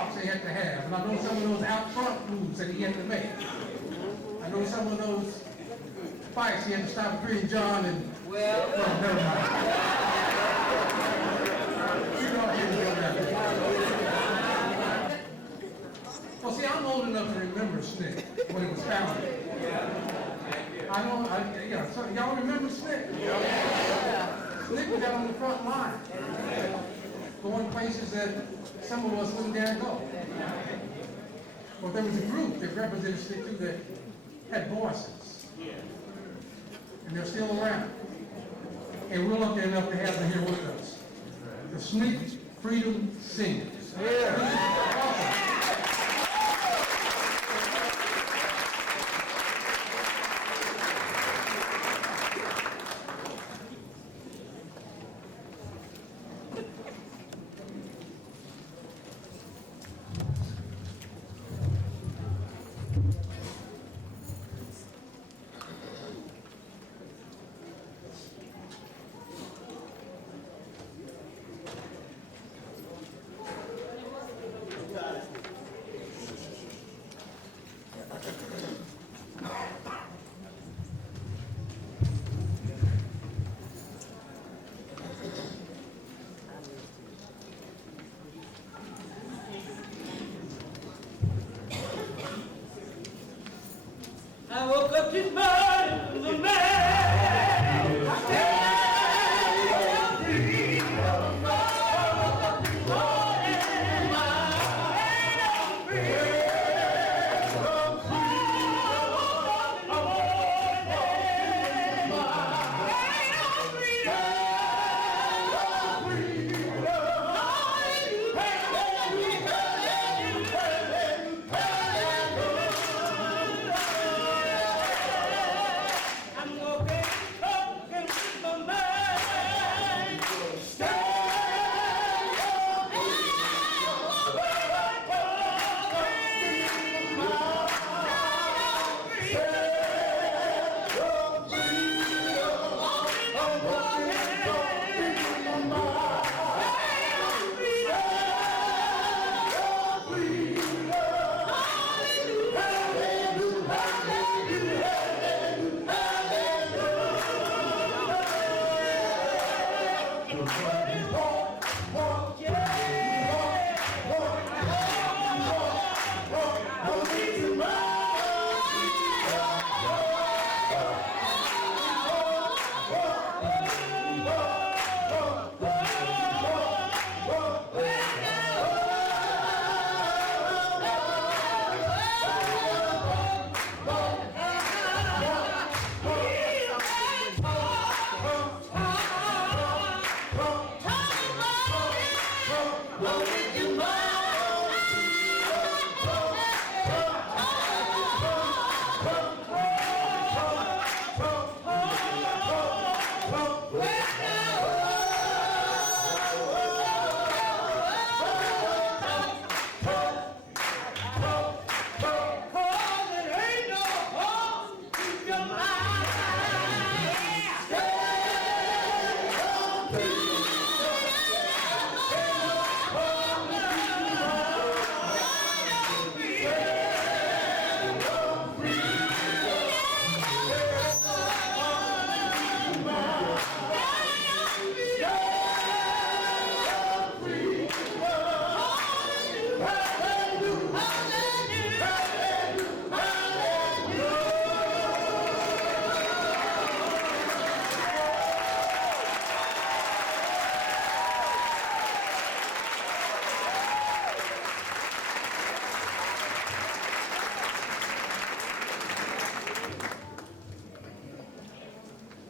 stops they had to have, and I know some of those out front moves that he had to make. I know some of those fights he had to stop Green John and never mind. You know I didn't go that. Well, see, I'm old enough to remember Snick when it was founded. I know, so y'all remember Snick? Snick was out on the front line, going places that some of us wouldn't dare go. Well, there was a group that represented Snick too that had voices, and they're still around. And we're lucky enough to have them here with us. The Snick Freedom Singers. Welcome. I woke up this morning with a man. I can't breathe. I woke up this morning. I'm free.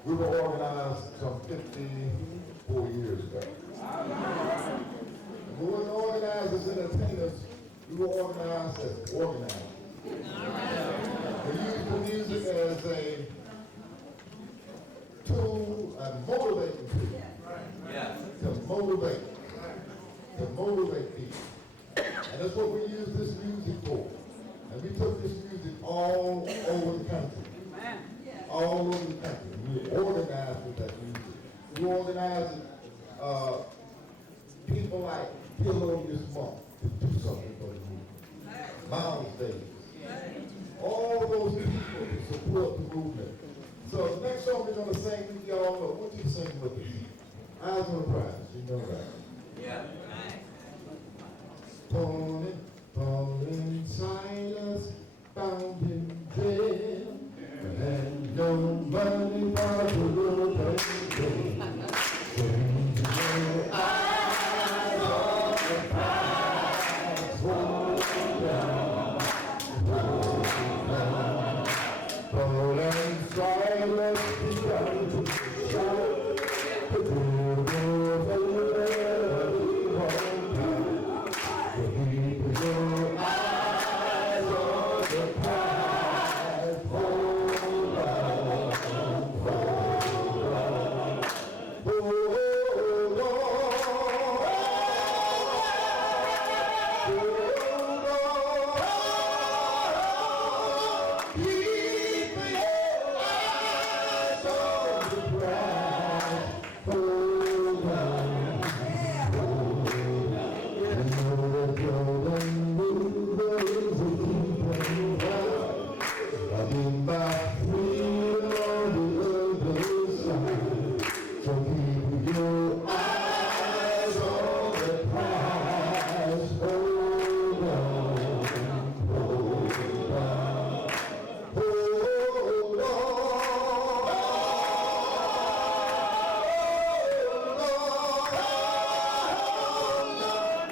We were organized some 54 years ago. We weren't organized as entertainers, we were organized as organizers. We used the music as a tool, a motivating tool. To motivate people. And that's what we use this music for. And we took this music all over the country. All over the country. We organized with that music. We organized people like Kill on this month to do something for going to sing with y'all. What you sing with us? Eyes on the prize. You know that. Yeah. Paul and Silas found him dead, and nobody but the Lord and eyes on the prize. Paul and Silas began to shout the good of the keep your eyes on the prize. Hold on, hold on, hold on. Keep your eyes on the prize. Hold on. I've been back free on the other side. So keep your eyes on the prize. Hold on, hold on, hold on.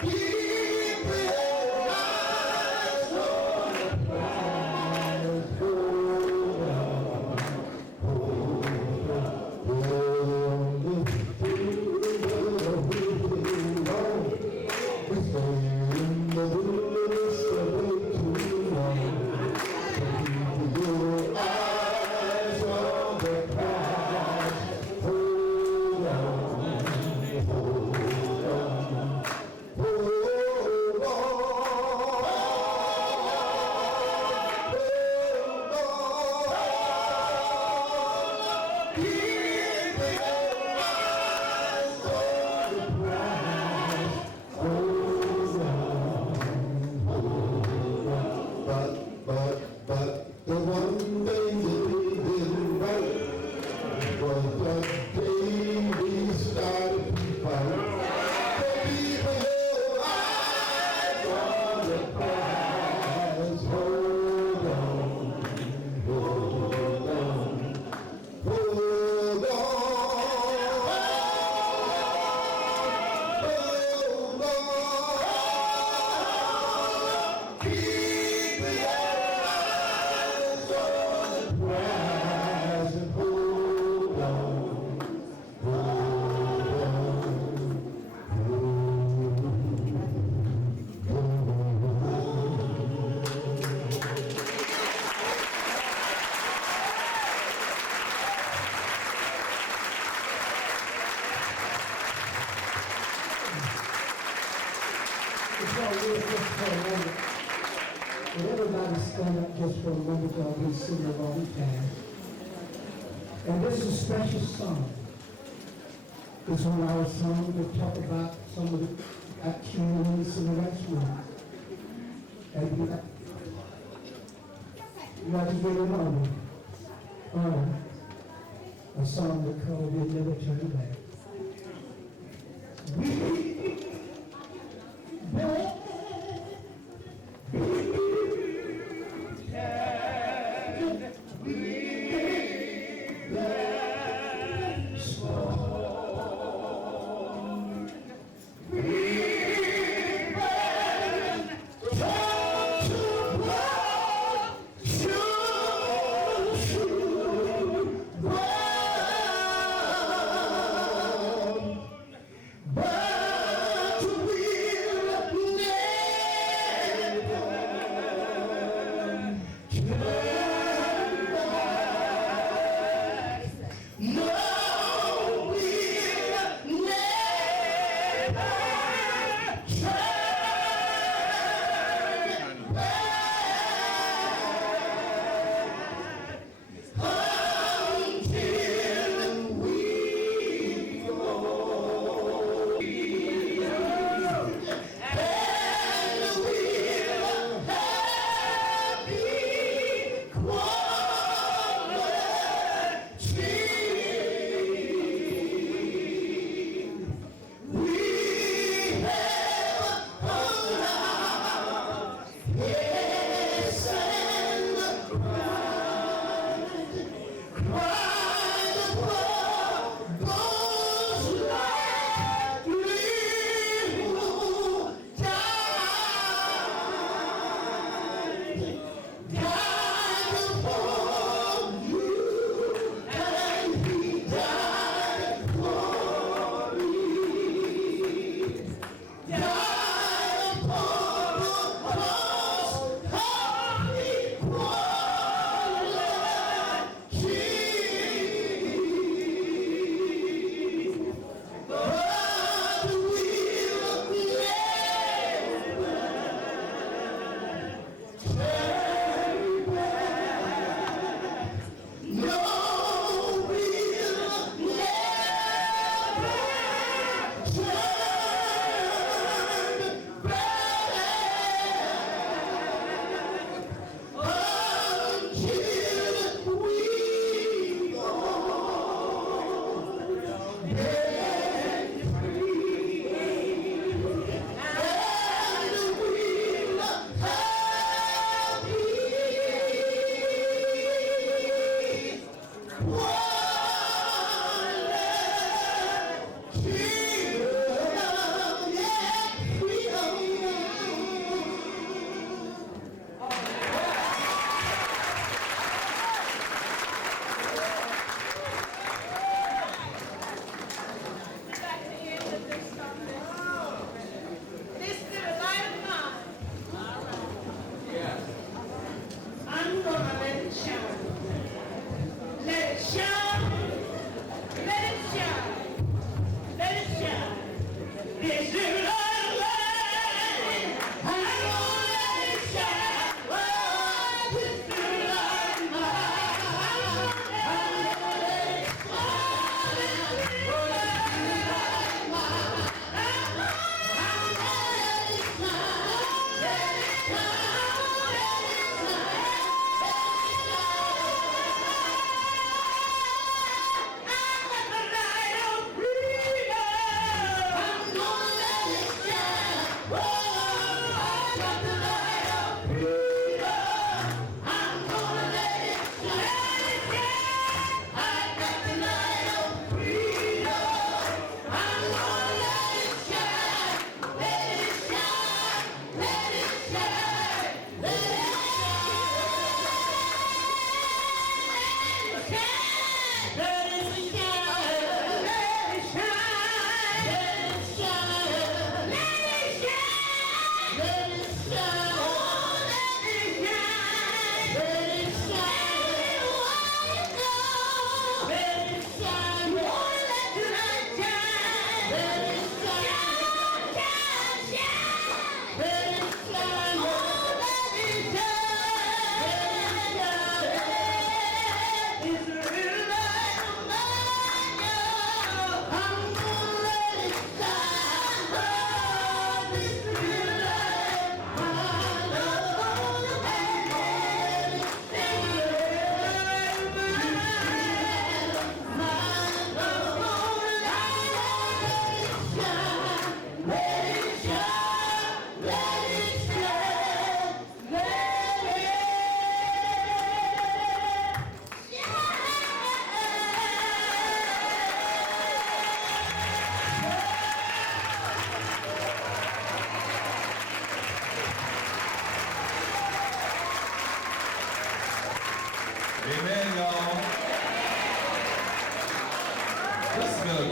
Keep your eyes on the prize. Hold on, hold on. We stay in the wilderness way too long. Keep your eyes on the prize. Hold on, hold on. Hold on, keep your eyes on the prize. Hold on, but the one thing that we did right was that day we started to fight. Keep your eyes on the prize. Hold on, hold on, hold on, hold on. Keep your eyes on the prize and hold on, Would everybody stand up just for a moment while we sing a long time? And this is a special song. It's one of our songs that talk about some of the activities in the next room. And we like to give an honor, a song that called "We'll Never Turn Back."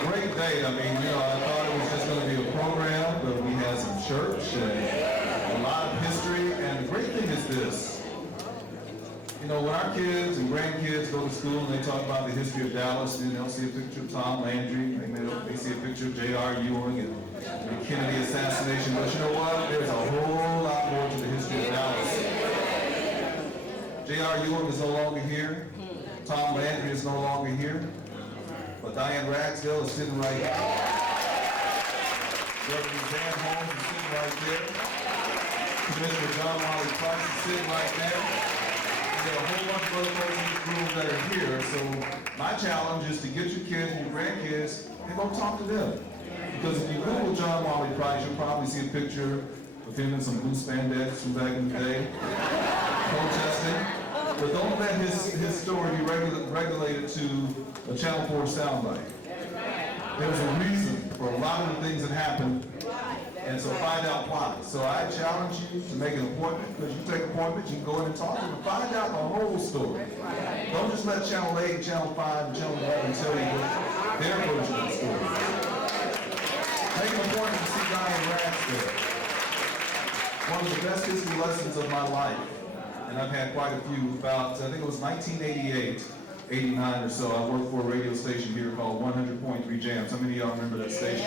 great day. I mean, you know, I thought it was just going to be a program, but we had some church and a lot of history. And the great thing is this. You know, when our kids and grandkids go to school and they talk about the history of Dallas, then they'll see a picture of Tom Landry, they see a picture of J.R. Ewing and the Kennedy assassination. But you know what? There's a whole lot more to the history of Dallas. J.R. Ewing is no longer here. Tom Landry is no longer here. But Diane Ragsdale is sitting right here. Reverend Dan Holmes is sitting right there. Commissioner John Wally Price is sitting right there. There are a whole bunch of other folks in this room that are here. So my challenge is to get your kids and your grandkids and go talk to them. Because if you Google John Wally Price, you'll probably see a picture of him in some blue spandex from back in the day, protesting. But don't let his story be regulated to a Channel 4 soundbite. There's a reason for a lot of the things that happened, and so find out why. So I challenge you to make an appointment, because you take appointments, you can go in and talk to them and find out the whole story. Don't just let Channel 8, Channel 5, and Channel 11 tell you their version of the story. Make an appointment to see Diane Ragsdale. One of the best history lessons of my life, and I've had quite a few. About, I think it was 1988, 89 or so, I worked for a radio station here called 100.3 Jams. How many of y'all remember that station?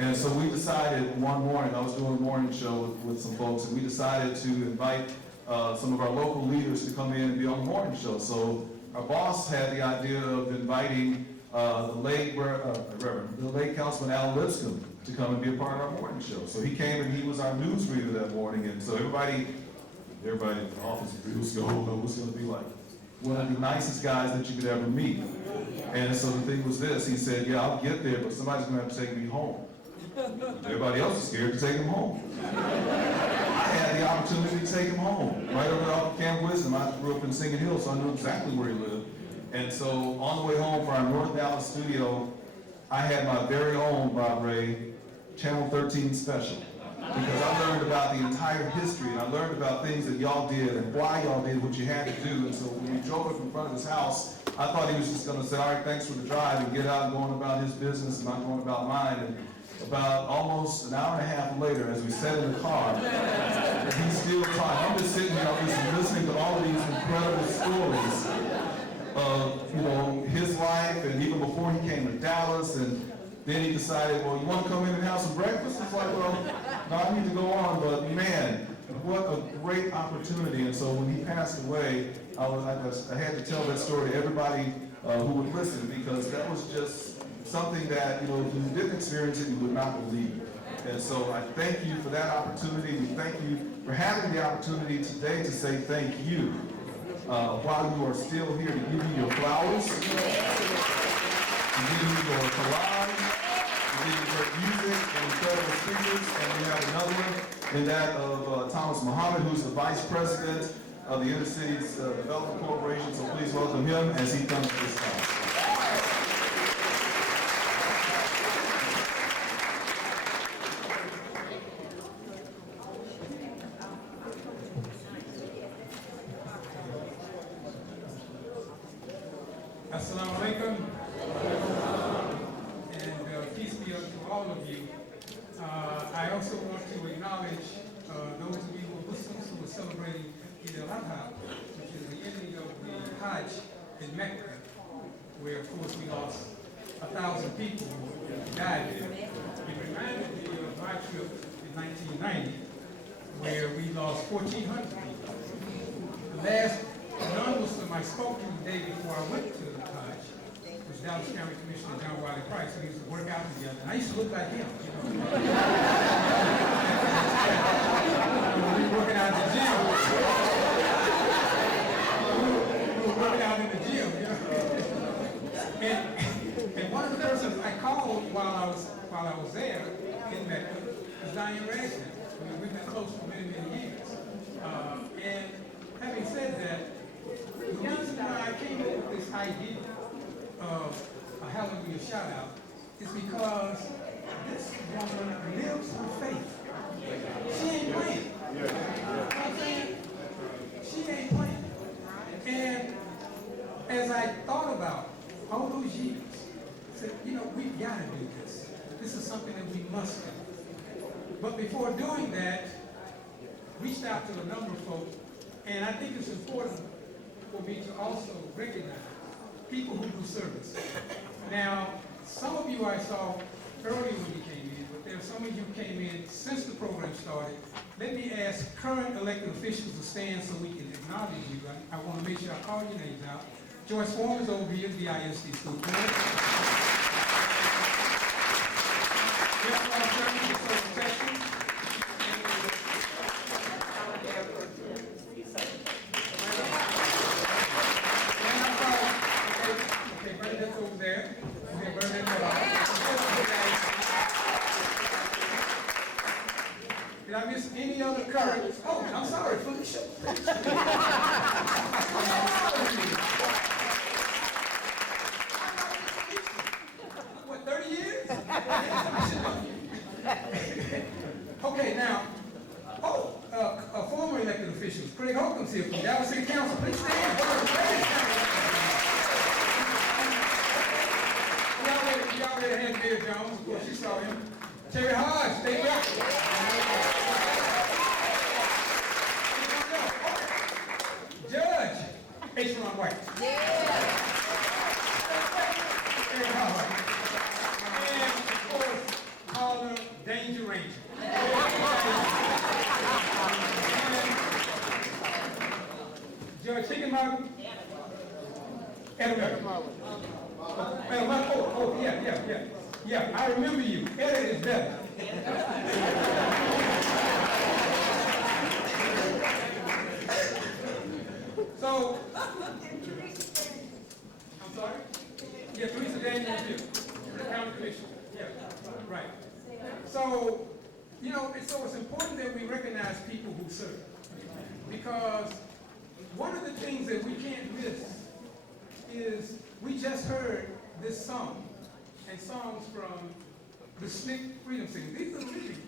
And so we decided one morning, I was doing a morning show with some folks, and we decided to invite some of our local leaders to come in and be on the morning show. So our boss had the idea of inviting the late Councilman Al Lipscomb to come and be a part of our morning show. So he came and he was our news reader that morning, and so everybody in the office was going, oh, what's going to be like? One of the nicest guys that you could ever meet. And so the thing was this, he said, yeah, I'll get there, but somebody's going to have to take me home. Everybody else is scared to take him home. I had the opportunity to take him home, right over off of Camp Wisdom. I grew up in Singing Hill, so I knew exactly where he lived. And so on the way home for our North Dallas studio, I had my very own, Bob Ray, Channel 13 special. Because I learned about the entire history, and I learned about things that y'all did and why y'all did what you had to do. And so when we drove up in front of his house, I thought he was just going to say, all right, thanks for the drive, and get out and going about his business and not going about mine. And about almost an hour and a half later, as we sat in the car, he's still talking. I'm just sitting here, I'm just listening to all of these incredible stories of, you know, his life, and even before he came to Dallas, and then he decided, well, you want to come in and have some breakfast? It's like, well, no, I need to go on, but man, what a great opportunity. And so when he passed away, I had to tell that story to everybody who would listen, because that was just something that, you know, if you didn't experience it, you would not believe. And so I thank you for that opportunity. We thank you for having the opportunity today to say thank you while you are still here, to give you your flowers, to give you your collage, to give you great music and incredible speakers. And we have another one in that of Thomas Muhammad, who's the Vice President of the Inner Cities Development Corporation. So please welcome him as he comes to this time. Assalamu alaikum, and peace be unto all of you. I also want to acknowledge those of you who are Muslims who are celebrating Eid al-Adha, which is the ending of the Hajj in Mecca, where of course we lost 1,000 people who died there. It reminded me of my trip in 1990, where we lost 1,400 people. The last non-Muslim I spoke to the day before I went to the Hajj was Dallas County Commissioner John Wiley Price. We used to work out together, and I used to look like him, you know. When we were working out in the gym, you know. And one of the persons I called while I was there in Mecca was Diane Ragsdale. I mean, we've been close for many, many years. And having said that, the reason why I came up with this idea of a hallelujah shout out is because this woman lives with faith. She ain't playing. Okay? She ain't playing. And as I thought about all those years, I said, you know, we've before doing that, reached out to a number of folks, and I think it's important for me to also recognize people who do service. Now, some of you I saw earlier when you came in, but there are some of you who came in since the program started. Let me ask current elected officials to stand so we can acknowledge you. I want to make sure I call your names out. Joyce Foreman is over here, the ISD school board. Jeff Ross, the social section. Okay, Bernadette's over there. Okay, Bernadette's over there. Did I miss any other current? Oh, I'm sorry, Felicia. What, 30 years? Okay, now, former elected officials. Craig Holcomb's here from Dallas City Council. Please stand. We already had Mayor Jones, of course, you saw him. Terry Hodge, state rep. Judge, H. Ron White. Terry Hodge. And, of course, Caller Danger Ranger. Judge Higginbotham. Edward. Yeah, I remember you. Edit is better. So, I'm sorry? Yeah, Teresa Daniels here, the county commission. Yeah, right. So, you know, so it's important that we recognize people who serve. Because one of the things that we can't miss is we just heard this song and songs from the SNCC Freedom Singers. These are the originals.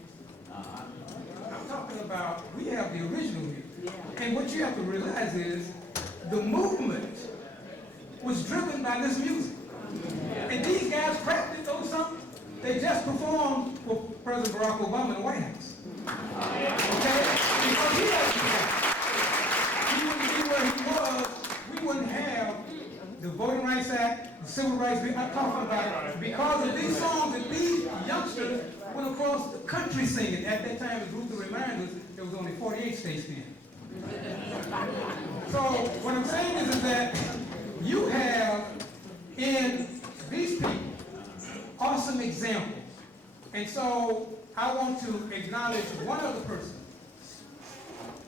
I'm talking about, we have the original here. And what you have to realize is the movement was driven by this music. And these guys practiced those songs. They just performed for President Barack Obama in the White House. Okay? Because he had to do that. He wouldn't be where he was. We wouldn't have the Voting Rights Act, the Civil Rights Bill. I'm talking about it because of these songs that these youngsters went across the country singing. At that time, as Luther reminds us, there was only 48 states then. So what I'm saying is that you have in these people awesome examples. And so I want to acknowledge one other person.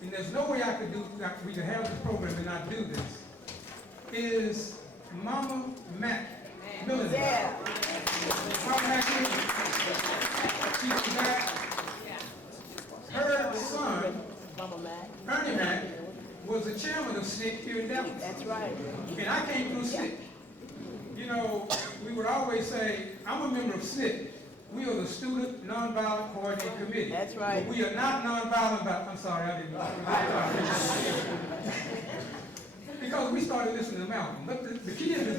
And there's no way we could have this program and not do this, is Mama Mac Millen. Yeah. Mama Mac Millen. She's back. Her son, Ernie Mac, was the chairman of SNCC here in Dallas. That's right. And I came through SNCC. You know, we would always say, I'm a member of SNCC. We are the Student Nonviolent Coordinating Committee. That's right. But we are not nonviolent about, I'm sorry, I didn't know. Because we started listening to Malcolm. But the key is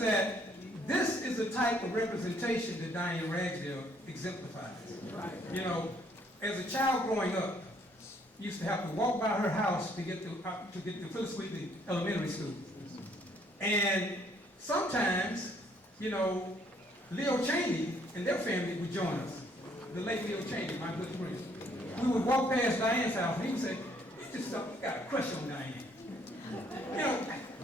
that, this is the type of representation that Diane Ragsdale exemplifies. Right. You know, as a child growing up, used to have to walk by her house to get to Phyllis Wheatley Elementary School. And sometimes, you know, Leo Cheney and their family would join us. The late Leo Cheney, my good friend. We would walk past Diane's house and he would say, you got a crush on Diane. You know,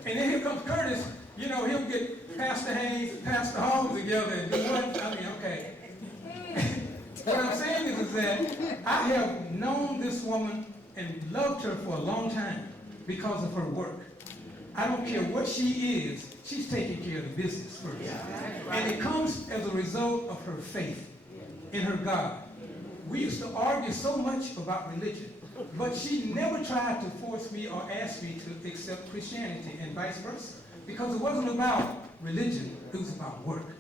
and then here comes Curtis, you know, he'll get Pastor Haynes and Pastor Holmes together and do what? I mean, okay. What I'm saying is that I have known this woman and loved her for a long time because of her work. I don't care what she is, she's taking care of the business first. And it comes as a result of her faith in her God. We used to argue so much about religion, but she never tried to force me or ask me to accept Christianity and vice versa. Because it wasn't about religion, it was about work.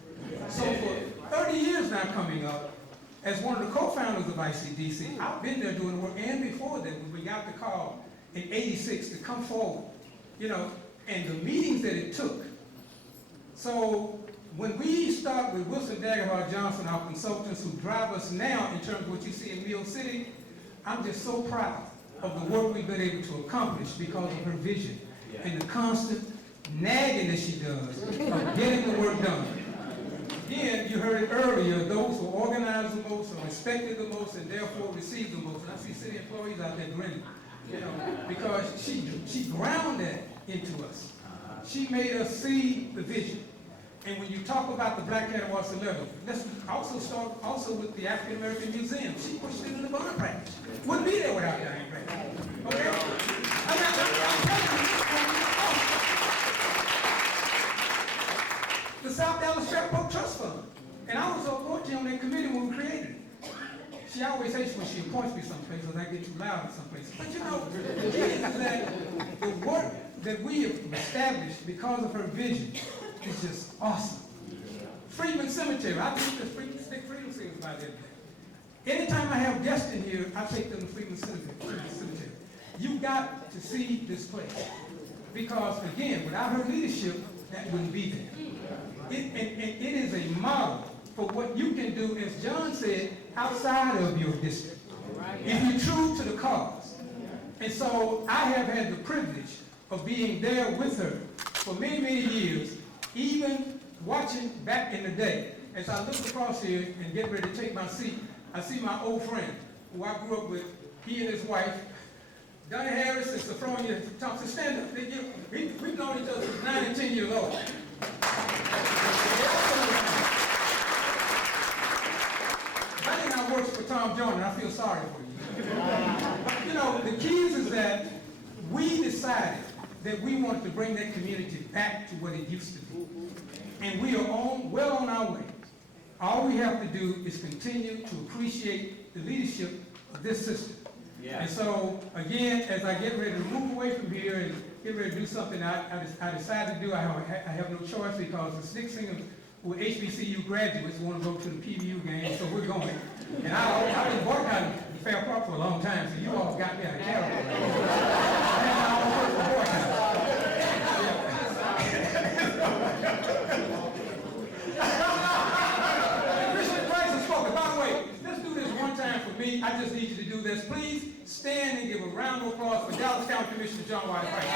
So for 30 years now coming up, as one of the co-founders of ICDC, I've been there doing the work, and before that, when we got the call in '86 to come forward, you know, and the meetings that it took. So when we start with Wilson Daggerhart Johnson, our consultants who drive us now in terms of what you see in Mill City, I'm just so proud of the work we've been able to accomplish because of her vision and the constant nagging that she does of getting the work done. Again, you heard it earlier, those who organize the most are respected the most and therefore receive the most. And I see city employees out there grinning, you know, because she ground that into us. She made us see the vision. And when you talk about the Black Cat of Watson level, let's also start with the African American Museum. She pushed it in the bond practice. Wouldn't be there without Diane Ragsdale. Okay? I'm telling you, the South Dallas Scrapbook Trust Fund. And I was appointed on that committee when we created it. She always hates when she appoints me someplace because I get too loud at some places. But you know, the thing is that the work that we have established because of her vision is just awesome. Freedman Cemetery, I think the Stick Freedom Singers by there. Anytime I have guests in here, I take them to Freedman Cemetery. You got to see this place. Because again, without her leadership, that wouldn't be there. It is a model for what you can do, as John said, outside of your district. If you're true to the cause. And so I have had the privilege of being there with her for many, many years, even watching back in the day. As I look across here and get ready to take my seat, I see my old friend, who I grew up with, he and his wife, Donnie Harris and Sophronia Thompson. Stand up. We've known each other since 9 and 10 years old. Donnie now works for Tom Joyner, and I feel sorry for you. But you know, the keys is that we decided that we wanted to bring that community back to what it used to be. And we are well on our way. All we have to do is continue to appreciate the leadership of this system. Yeah. And so, again, as I get ready to move away from here and get ready to do something I decided to do, I have no choice because the Stick Singers who are HBCU graduates want to go to the PBU game, so we're going. And I've been boycotting Fair Park for a long time, so you all got me out of character. I just need you to do this. Please stand and give a round of applause for Dallas County Commissioner John Wiley Price.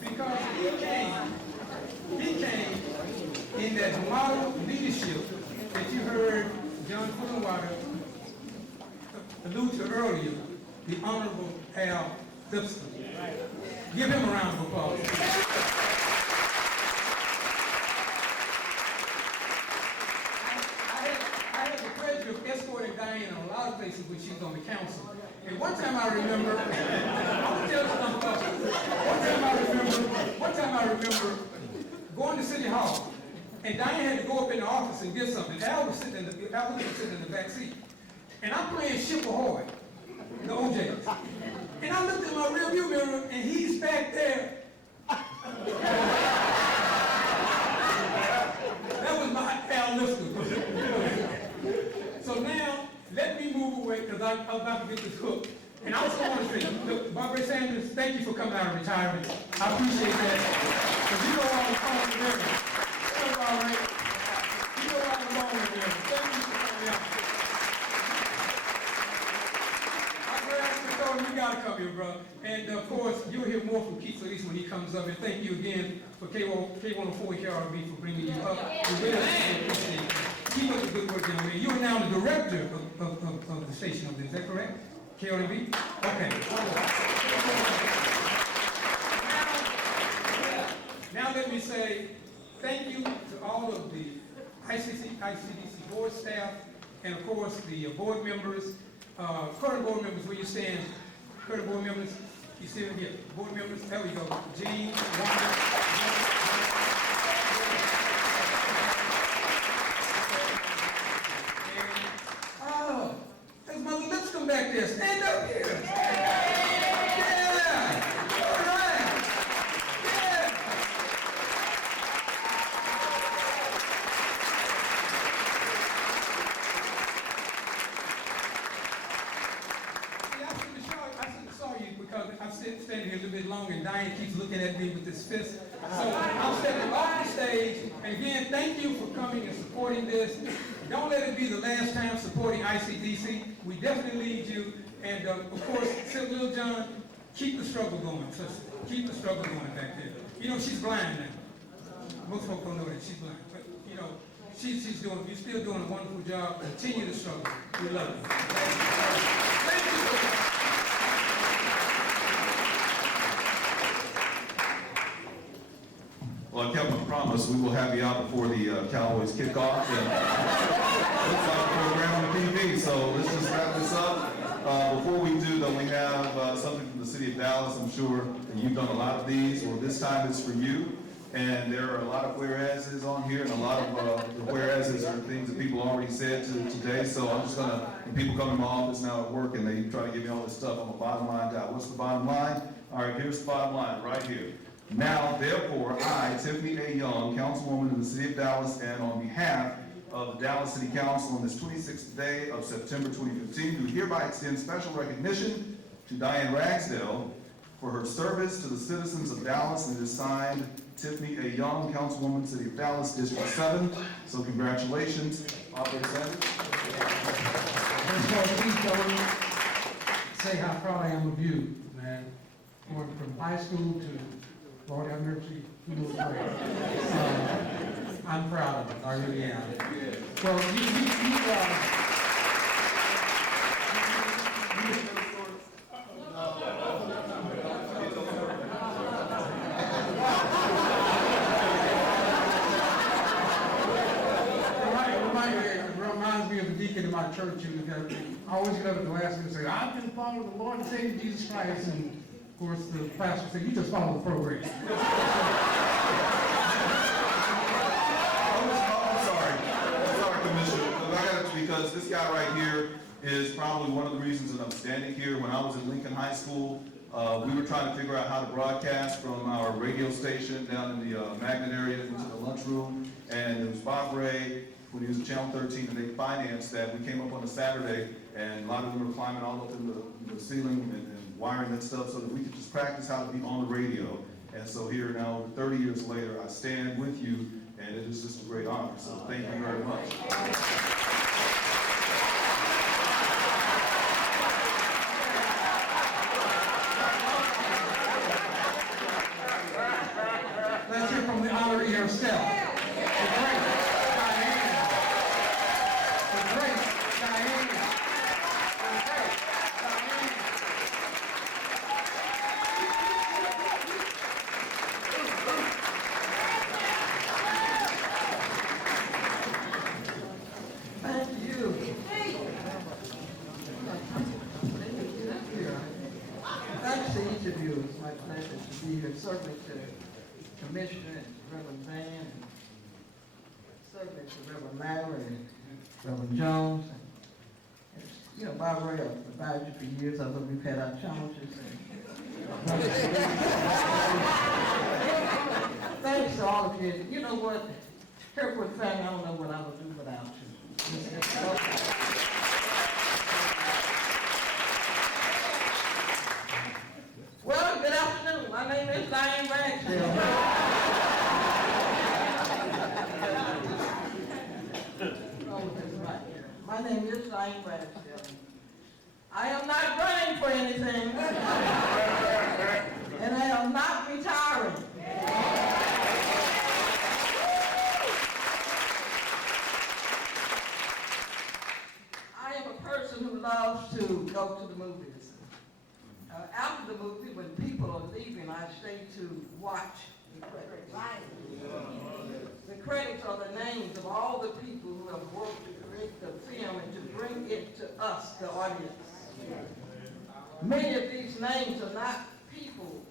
Because he came in that model leadership that you heard John Fullerwater alluded to earlier, the Honorable Al Lipscomb. Give him a round of applause. I had the pleasure of escorting Diane on a lot of places when she was on the council. And one time I remember, one time I remember going to City Hall. And Diane had to go up in the office and get something. Al was sitting in the back seat. And I'm playing Ship Ahoy, the OJs. And I looked at my rearview mirror, and he's back there. That was my Al Lipscomb. So now, let me move away, because I'm about to get this hook. And I also want to say, look, Barbara Sanders, thank you for coming out of retirement. I appreciate that. Because you know I was calling you there. All right. You know I'm alone with them. Thank you for coming out. You gotta come here, bro. And of course, you'll hear more from Keith Solis when he comes up. And thank you again for K104 KRB for bringing you up. We really appreciate it. Keep up the good work, young man. You are now the director of the station over there. Is that correct? KRB? Okay. Now let me say thank you to all of the ICDC board staff, and of course the board members, current board members, where you stand, current board members, you see them here, board members, there we go, Gene, Wanda, oh, there's Mother Lipscomb back there, stand up here. Yeah, all right, yeah. song, and Diane keeps looking at me with this fist. So I'm stepping off the stage, and again, thank you for coming and supporting this. Don't let it be the last time supporting ICDC. We definitely need you, and of course, Lil John, keep the struggle going, sister. Keep the struggle going back there. You know, she's blind now. Most folks don't know that she's blind, but you know, you're still doing a wonderful job. Continue to struggle. We love you. Thank you so much. Well, I kept my promise. We will have you out before the Cowboys kick off. And looks like a program on the TV, so let's just wrap this up. Before we do, though, we have something from the city of Dallas. I'm sure that you've done a lot of these, or this time it's for you. And there are a lot of whereases on here, and a lot of the whereases are things that people already said today. So I'm just gonna, when people come to my office now at work and they try to give me all this stuff, I'm a bottom line guy. What's the bottom line? All right, here's the bottom line right here. Now, therefore, I, Tiffany A. Young, Councilwoman of the City of Dallas, and on behalf of the Dallas City Council on this 26th day of September 2015, do hereby extend special recognition to Diane Ragsdale for her service to the citizens of Dallas, and it is signed Tiffany A. Young, Councilwoman, City of Dallas, District 7. So congratulations. Operator Sanders. First of all, please don't say how proud I am of you, man. Going from high school to Lord have mercy, who knows where. I'm proud of it, I really am. Well, it reminds me of a deacon in my church who I always get up at the last minute and say, I've been following the Lord and Savior Jesus Christ, and of course, the pastor said, you just follow the program. I'm sorry, Commissioner, because this guy right here is probably one of the reasons that I'm standing here. When I was at Lincoln High School, we were trying to figure out how to broadcast from our radio station down in the Magnet area into the lunchroom, and it was Bob Ray, when he was at Channel 13, and they financed that. We came up on a Saturday, and a lot of them were climbing all up in the ceiling and wiring that stuff so that we could just practice how to be on the radio. And so here now, 30 years later, I stand with you, and it is just a great honor. So thank you very much. Let's hear from the honoree herself. Certainly to Commissioner and Reverend Van, and certainly to Reverend Larry and Reverend Jones. And, you know, Bob Ray, I've advised you for years, although we've had our challenges. Thanks to all of you. You know what? Kirkwood family, I don't know what I would do without you. Well, good afternoon. My name is Diane Ragsdale. My name is Diane Ragsdale. I am not running for anything, and I am not retiring. I am a person who loves to go to the movies. After the movie, when people are leaving, I stay to watch the credits. The credits are the names of all the people who have worked to create the film and to bring it to us, the audience. Many of these names are not people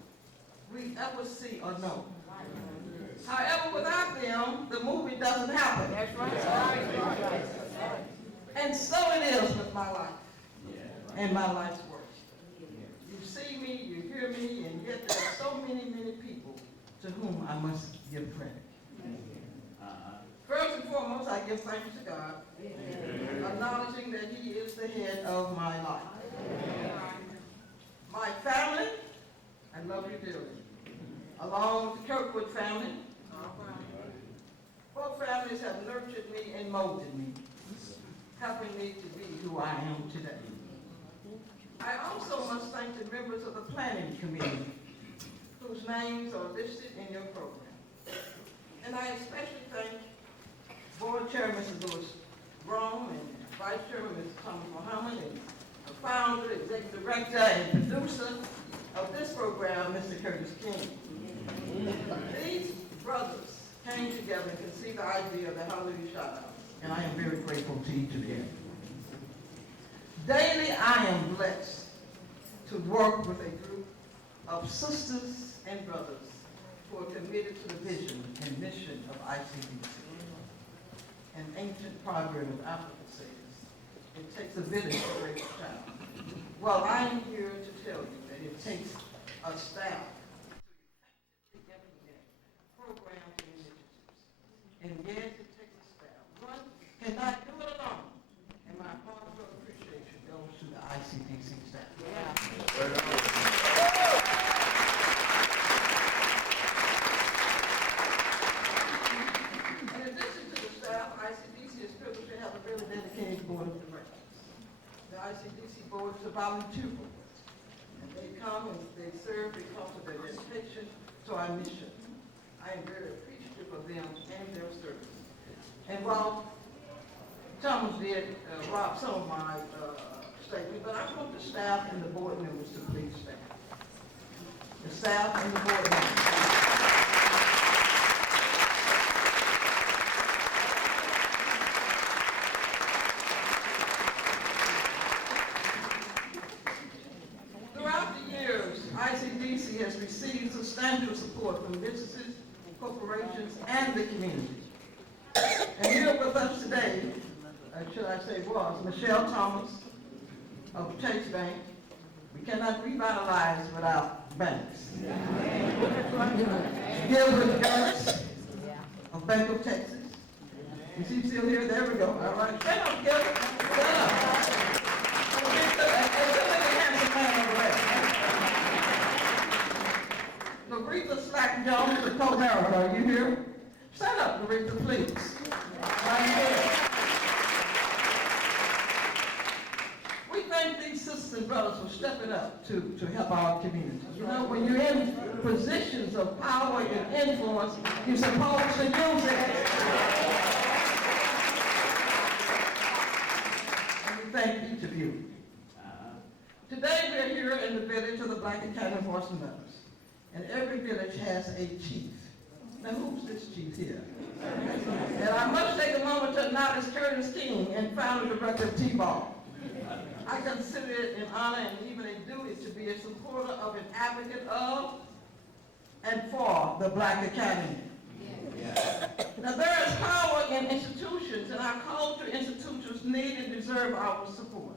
we ever see or know. However, without them, the movie doesn't happen. That's right. And so it is with my life and my life's work. You see me, you hear me, and yet there are so many, many people to whom I must give credit. First and foremost, I give thanks to God, acknowledging that He is the head of my life. My family, I love you dearly. and molded me, helping me to be who I am today. I also must thank the members of the planning committee whose names are listed in your program. And I especially thank Board Chairman Mr. Louis Rome and Vice Chairman Mr. Thomas Muhammad and the founder, executive director, and producer of this program, Mr. Curtis King. These brothers came together and conceived the idea of the Hallelujah Shout-Out, and I am very grateful to each of them. Daily, I am blessed to work with a group of sisters and brothers who are committed to the vision and mission of ICDC. An ancient proverb of Africa says, it takes a village to raise a child. Well, I am here to tell you that it takes a staff to effectively implement programs and initiatives. And yes, it takes a staff. One cannot do it alone. And my heartfelt appreciation goes to the ICDC staff. In addition to the staff, ICDC is privileged to have a very dedicated board of directors. The ICDC board is a volunteer board. And they come and they serve because of their dedication to our mission. I am very appreciative of them and their service. And while Thomas did rob some of my statement, but I want the staff and the board members to please stand. The staff and the board members. Throughout the years, ICDC has received substantial support from businesses, corporations, and the community. And here with us today, should I say was, Michelle Thomas of Chase Bank. We cannot revitalize without banks. Gilbert Garris of Bank of Texas. Is he still here? There we go. All right. Stand up, Gilbert. Stand up. Laretha Slack Jones of Comerica, are you here? Stand up, Laretha, please. Right here. We thank these sisters and brothers for stepping up to help our communities. You know, when you're in positions of power and influence, you're supposed to use it. And we thank each of you. Today we're here in the village of the Black Academy Horse and Meadows. And every village has a chief. Now who's this chief here? And I must take a moment to acknowledge Curtis King and founder director of T-Ball. I consider it an honor and even a duty to be a supporter of an advocate of and for the Black Academy. Now there is power in institutions, and our culture institutions need and deserve our support.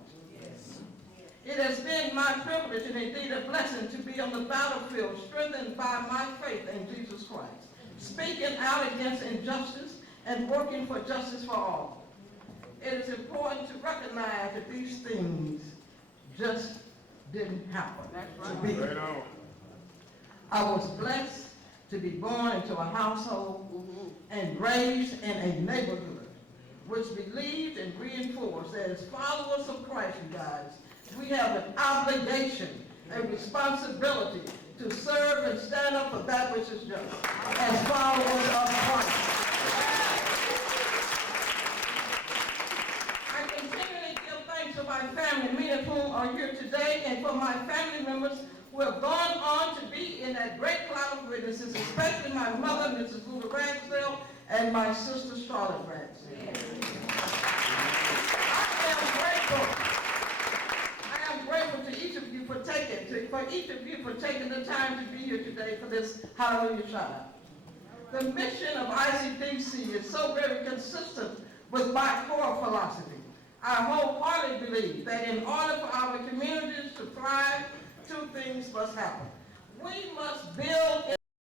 It has been my privilege and indeed a blessing to be on the battlefield, strengthened by my faith in Jesus Christ, speaking out against injustice and working for justice for all. It is important to recognize that these things just didn't happen to me. I was blessed to be born into a household and raised in a neighborhood which believed and reinforced that as followers of Christ, you guys, we have an obligation, a responsibility to serve and stand up for that which is just as followers of Christ. I continually give thanks to my family, many of whom are here today, and for my family members who have gone on to be in that great cloud of witnesses, especially my mother, Mrs. Diane Ragsdale, and my sister, Charlotte Ragsdale. I am grateful to each of you for taking the time to be here today for this Hallelujah Shout-Out. The mission of ICDC is so very consistent with my core philosophy. I wholeheartedly believe that in order for our communities to thrive, two things must happen. We must build